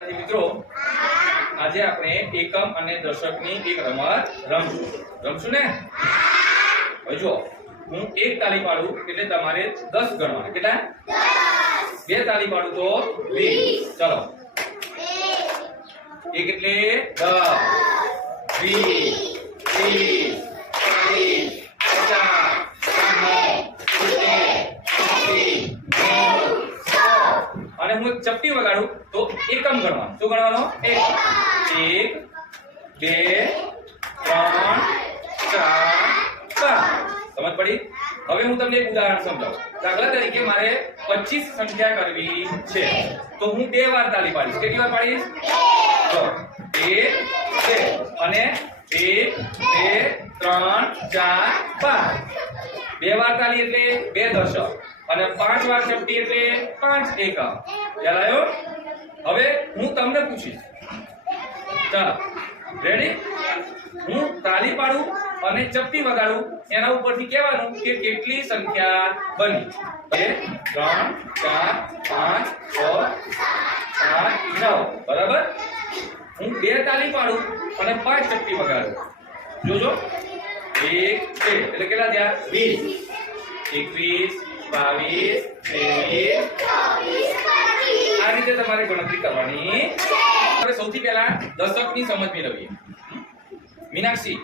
મિત્રો આજે આપણે એકમ અને દશકની એક રમત રમશું ને હવે જો હું એક તાળી પાડું એટલે તમારે 10 ગણવાના કેટલા 10 બે તાળી પાડું તો 20 ચલો એક એટલે 10 20 અને હું ચપટી વગાડું તો એકમ ગણવાનો શું ગણવાનો એક 2 3 4 5 સમજ પડી હવે હું તમને એક ઉદાહરણ સમજાવું દાખલા તરીકે મારે 25 સંખ્યા કરવી છે તો હું બે વાર તાળી પાડીશ કેટલી વાર પાડીશ તો 1 2 અને 1 2 3 4 5 બે વાર તાળી એટલે બે દશક અને 5 વાર ચપટી એટલે 5 એકમ ખ્યાલ આવ્યો હવે હું તમને પૂછીશ ચાલો રેડી હું તાળી પાડું અને ચપટી વગાડું એના ઉપરથી કહેવાનું કે કેટલી સંખ્યા બની 2 3 4 5 6 7 9 બરાબર હું બે તાળી પાડું અને 5 ચપટી વગાડું જોજો 1 2 એટલે કેટલા થયા 20 21 22 23 આ રીતે તમારે ગણતરી કરવાની હવે સૌથી પહેલા દશકની સમજ મેળવીએ મીનાક્ષી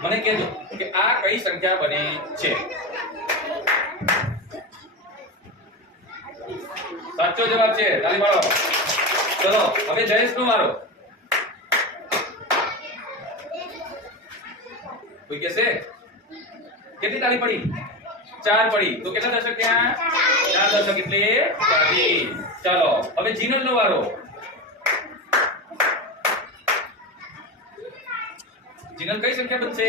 મને કહેજો કે આ કઈ સંખ્યા બને છે સાચો જવાબ છે તાળી પાડો ચલો હવે જયેશનો વારો કોઈ કહેશે કેટલી તાળી પડી 4 પડી તો કેટલા દશક થયા 4 દશક એટલે 40 ચાલો હવે જીનલનો વારો જીનલ કઈ સંખ્યા બનશે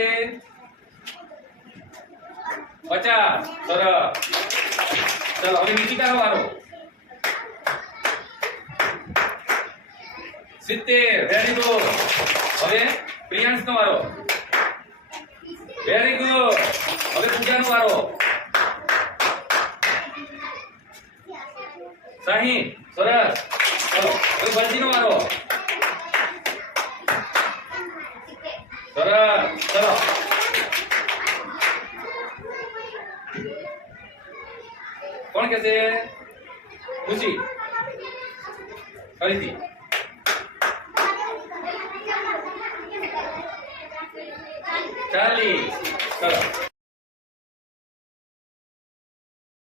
50 સરસ ચાલો હવે નિકિતાનો વારો 70 વેરી ગુડ હવે પ્રિયાંશનો વારો વેરી ગુડ હવે પૂજાનો વારો 60 સરસ ચલો હવે બલજીનો વારો સરસ ચલો કોણ કહેશે ખુશી ફરીથી 40 ચલો